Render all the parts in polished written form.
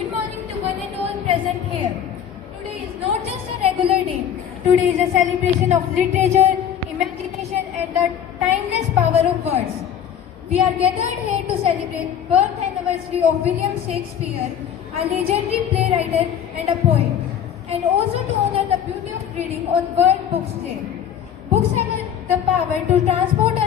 Good morning to one and all present here. Today is not just a regular day. Today is a celebration of literature, imagination and the timeless power of words. We are gathered here to celebrate birth anniversary of William Shakespeare, a legendary playwright and a poet, and also to honor the beauty of reading on World Books Day. Books have the power to transport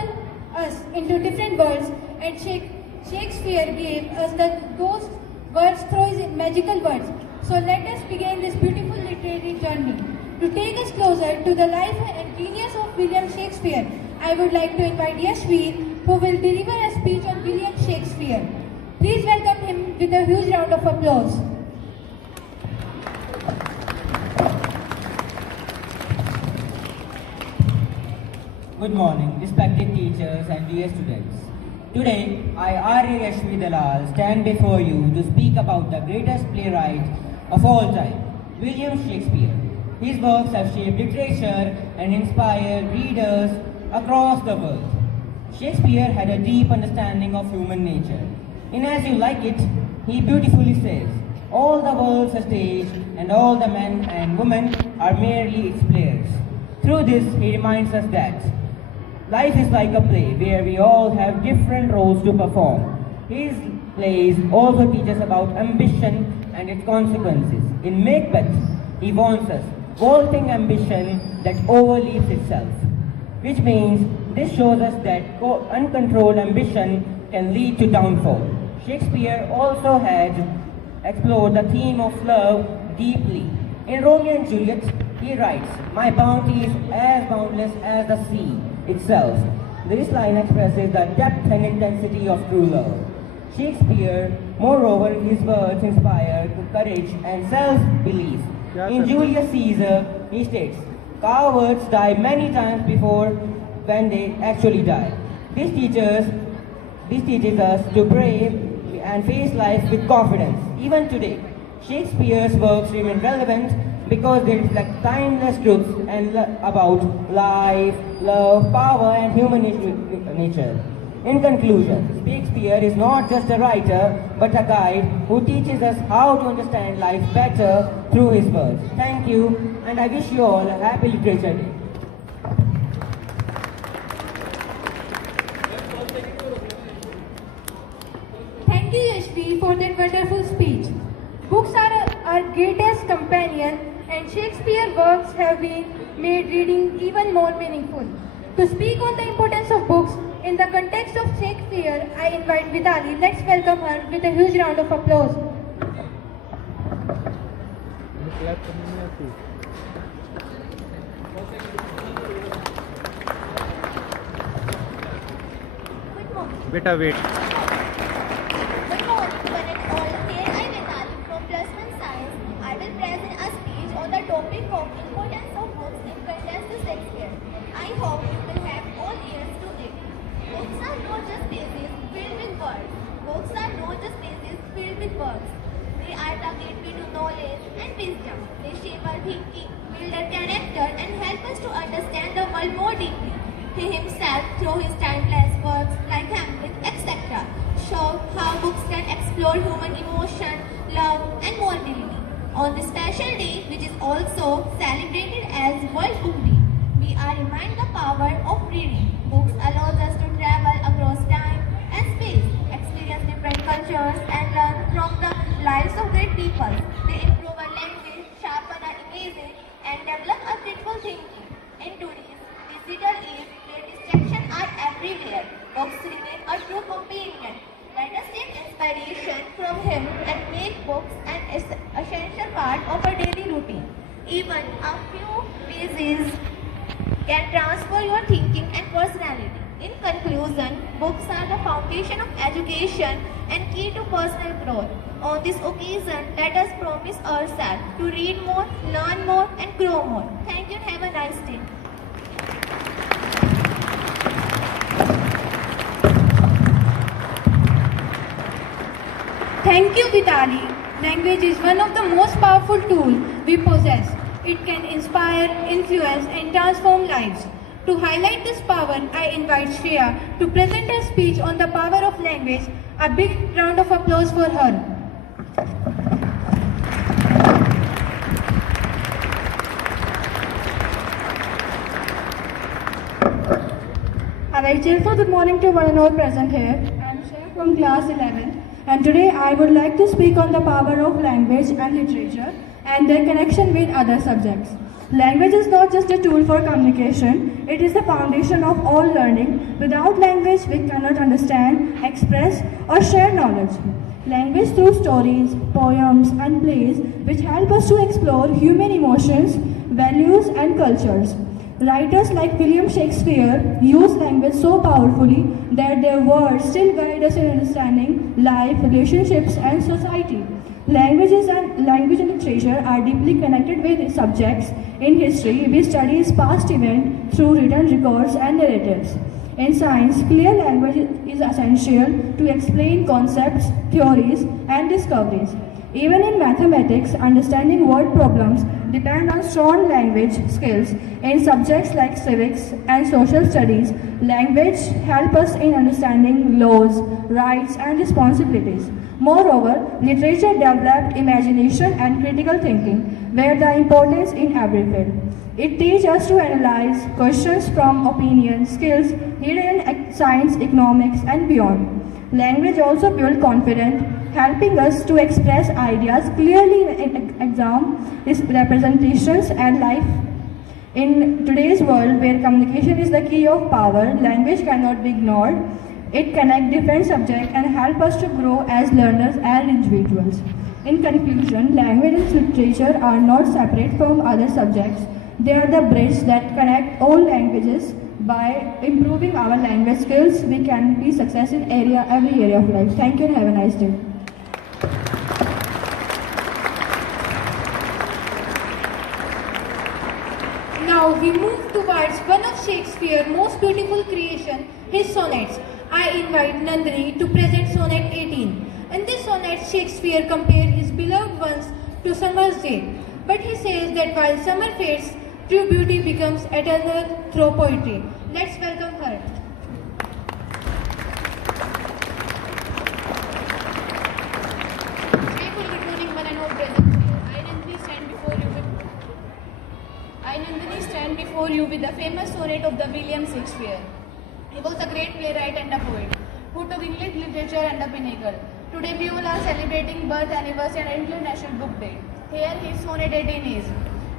us into different worlds, and Shakespeare gave us those words through his magical words. So let us begin this beautiful literary journey. To take us closer to the life and genius of William Shakespeare, I would like to invite Yashveer, who will deliver a speech on William Shakespeare. Please welcome him with a huge round of applause. Good morning, respected teachers and dear students. Today, I, Arya Yashveer, stand before you to speak about the greatest playwright of all time, William Shakespeare. His works have shaped literature and inspired readers across the world. Shakespeare had a deep understanding of human nature. In As You Like It, he beautifully says, "All the world's a stage, and all the men and women are merely its players." Through this, he reminds us that life is like a play where we all have different roles to perform. His plays also teach us about ambition and its consequences. In Macbeth, he warns us, vaulting ambition that overleaps itself, which means this shows us that uncontrolled ambition can lead to downfall. Shakespeare also had explored the theme of love deeply. In Romeo and Juliet, he writes, "My bounty is as boundless as the sea itself." This line expresses the depth and intensity of true love. Shakespeare, moreover, his words inspire courage and self-belief. In Julius Caesar, he states, "Cowards die many times before when they actually die." This teaches us to brave and face life with confidence. Even today, Shakespeare's works remain relevant because they reflect timeless truths about life, love, power, and human nature. In conclusion, Shakespeare is not just a writer, but a guide who teaches us how to understand life better through his words. Thank you, and I wish you all a happy Literature Day. Thank you, Yashvi, for that wonderful speech. Books are our greatest companion, and Shakespeare's works have been made reading even more meaningful. To speak on the importance of books in the context of Shakespeare, I invite Vidali. Let's welcome her with a huge round of applause. Beta, wait. Good morning, one and all. Here I, Vidali, from Plus One Science. I will present a speech on the topic of importance of books in context to Shakespeare. I hope you will have all ears to it. Books are not just pages filled with words. Books are not just pages filled with words. They are the gateway to knowledge and wisdom. They shape our thinking, build our character, and help us to understand the world more deeply. He himself, through his timeless works like Hamlet, etc., show how books can explore human emotion, love, and morality. On this special day, which is also celebrated as World Book Day, we are reminded the power of reading. Books allows us to travel across time and space, experience different cultures, and learn from the lives of great people. They improve our language, sharpen our images, and develop a critical thinking. In today's digital age, where distractions are everywhere, books remain a true companion. Let us take inspiration from him and make books an essential part of our daily routine. Even a few pages can transform your thinking and personality. In conclusion, books are the foundation of education and key to personal growth. On this occasion, let us promise ourselves to read more, learn more, and grow more. Thank you and have a nice day. Thank you, Vitali. Language is one of the most powerful tools we possess. It can inspire, influence, and transform lives. To highlight this power, I invite Shreya to present her speech on the power of language. A big round of applause for her. very cheerful good morning to one and all present here. I am Shah from class 11 and today I would like to speak on the power of language and literature and their connection with other subjects. Language is not just a tool for communication, it is the foundation of all learning. Without language, we cannot understand, express or share knowledge. Language through stories, poems and plays which help us to explore human emotions, values and cultures. Writers like William Shakespeare use language so powerfully that their words still guide us in understanding life, relationships and society. Language and literature are deeply connected with subjects. In history, we study past events through written records and narratives. In science, clear language is essential to explain concepts, theories and discoveries. Even in mathematics, understanding word problems depend on strong language skills. In subjects like civics and social studies, language helps us in understanding laws, rights and responsibilities. Moreover, literature developed imagination and critical thinking, where the importance in every field. It teaches us to analyze questions from opinion, skills needed in science, economics and beyond. Language also builds confidence, helping us to express ideas clearly in exam, representations and life. In today's world where communication is the key of power, language cannot be ignored. It connects different subjects and helps us to grow as learners and individuals. In conclusion, language and literature are not separate from other subjects. They are the bridge that connect all languages. By improving our language skills, we can be successful in every area of life. Thank you and have a nice day. Now we move towards one of Shakespeare's most beautiful creation, his sonnets. I invite Nandini to present Sonnet 18. In this sonnet, Shakespeare compared his beloved ones to summer's day. But he says that while summer fades, true beauty becomes eternal through poetry. Let's welcome her. Grateful good morning, one and all present here. I, Nandini, stand before you with the famous sonnet of the William Shakespeare. He was a great playwright and a poet who took English literature and the pinnacle. Today we all are celebrating birth anniversary and International Book Day. Here his sonnet 18 is: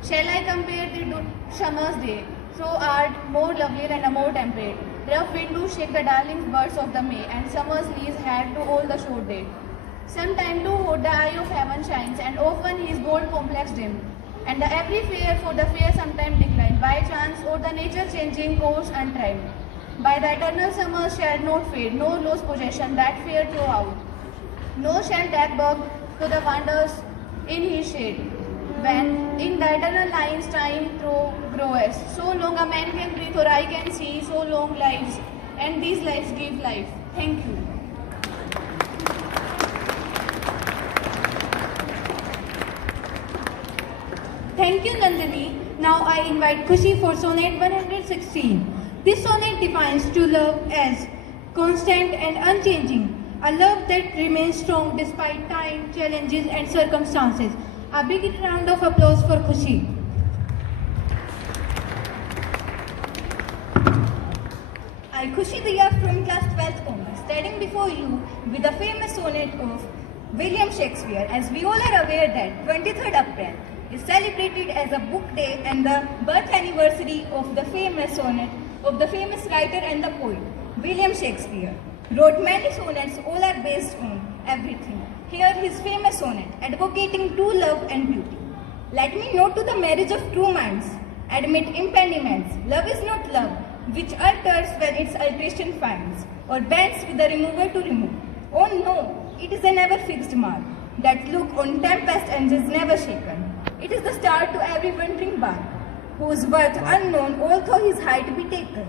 shall I compare thee to summer's day? So art more lovelier and more temperate. Rough wind do shake the darling birds of the May, and summer's leaves had to all the short day. Sometime too hot the eye of heaven shines, and often his gold complex dim. And the every fair for the fair sometime decline, by chance or the nature changing course and time. By the eternal summer shall not fade, nor lose possession that fair throughout. Nor shall that bug to the wonders in his shade. When in the eternal lines time through groweth, so long a man can breathe or I can see, so long lives, and these lives give life. Thank you. Thank you, Nandini. Now I invite Kushi for Sonnet 116. This sonnet defines true love as constant and unchanging, a love that remains strong despite time, challenges and circumstances. A big round of applause for Kushi. I, Khushi Diya from class 12th Commerce, standing before you with the famous sonnet of William Shakespeare. As we all are aware that 23rd April is celebrated as a book day and the birth anniversary of the famous sonnet of the famous writer and the poet William Shakespeare. Wrote many sonnets, all are based on everything. Here his famous sonnet advocating true love and beauty. Let me note to the marriage of true minds, admit impediments. Love is not love, which alters when its alteration finds, or bends with the remover to remove. Oh no, it is a never fixed mark, that look on tempest and is never shaken. It is the star to every wandering bark, whose worth unknown, although his height be taken.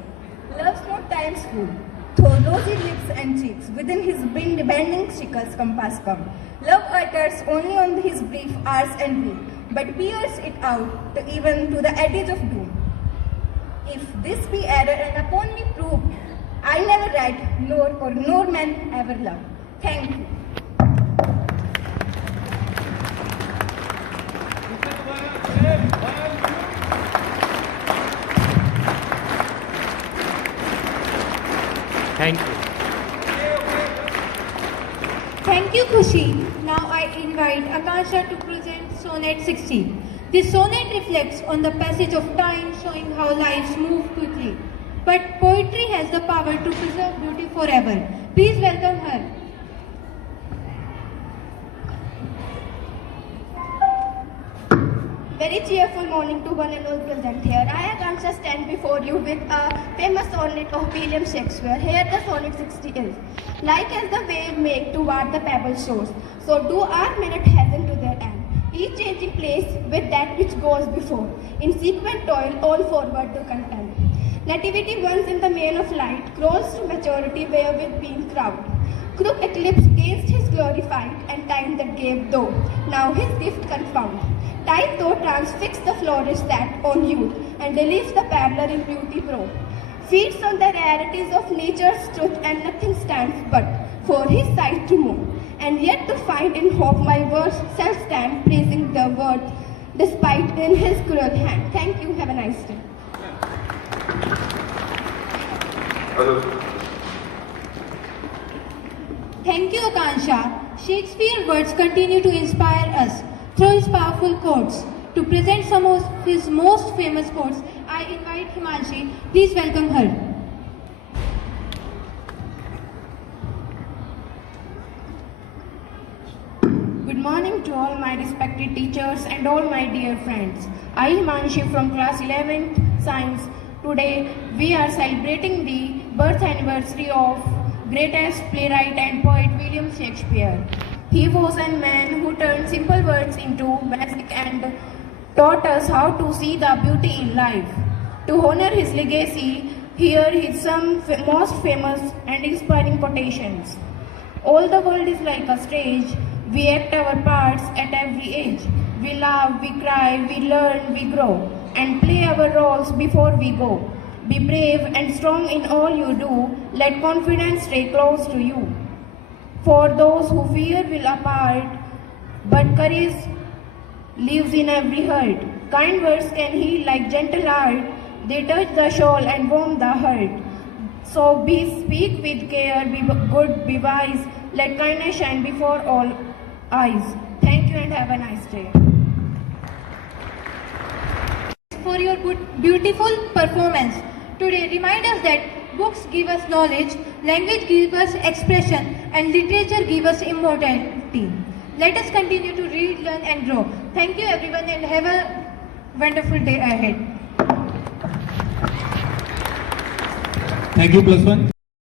Love's not time's fool, though rosy lips and cheeks, within his bending sickles compass come. Love alters only on his brief hours and weak, but bears it out to even to the edge of doom. If this be error and upon me prove, I never write, nor man ever love. Thank you. Thank you, Khushi. Now I invite Akansha to present Sonnet 60. This sonnet reflects on the passage of time, showing how lives move quickly. But poetry has the power to preserve beauty forever. Please welcome her. Very cheerful morning to one and all present here. I, Akansha, stand before you with a famous sonnet of William Shakespeare. Here the sonnet 60 is. Like as the wave make toward the pebble shores, so do our minute hasten to their end. Each changing place with that which goes before. In sequent toil, all forward to content. Nativity once in the main of light, grows to maturity wherewith being crowned. Crook eclipse gainst his glorified, and time that gave though, now his gift confound. Time though transfixed the flourish that on youth, and relieves the babbler in beauty pro. Feeds on the rarities of nature's truth, and nothing stands but for his sight to move. And yet to find in hope my words shall stand, praising the word despite in his cruel hand. Thank you, have a nice day. Thank you, Akansha. Shakespeare's words continue to inspire us through his powerful quotes. To present some of his most famous quotes, I invite Himanshi. Please welcome her. Good morning to all my respected teachers and all my dear friends. I am Himanshi from class 11th Science. Today we are celebrating the birth anniversary of greatest playwright and poet William Shakespeare. He was a man who turned simple words into magic and taught us how to see the beauty in life. To honor his legacy, here is some most famous and inspiring quotations. All the world is like a stage. We act our parts at every age. We laugh, we cry, we learn, we grow, and play our roles before we go. Be brave and strong in all you do. Let confidence stay close to you. For those who fear will apart, but courage lives in every heart. Kind words can heal like gentle art. They touch the soul and warm the heart. So speak with care, be good, be wise. Let kindness shine before all eyes. Thank you and have a nice day. For your beautiful performance. Today, remind us that books give us knowledge, language gives us expression, and literature gives us immortality. Let us continue to read, learn, and grow. Thank you, everyone, and have a wonderful day ahead. Thank you, +1.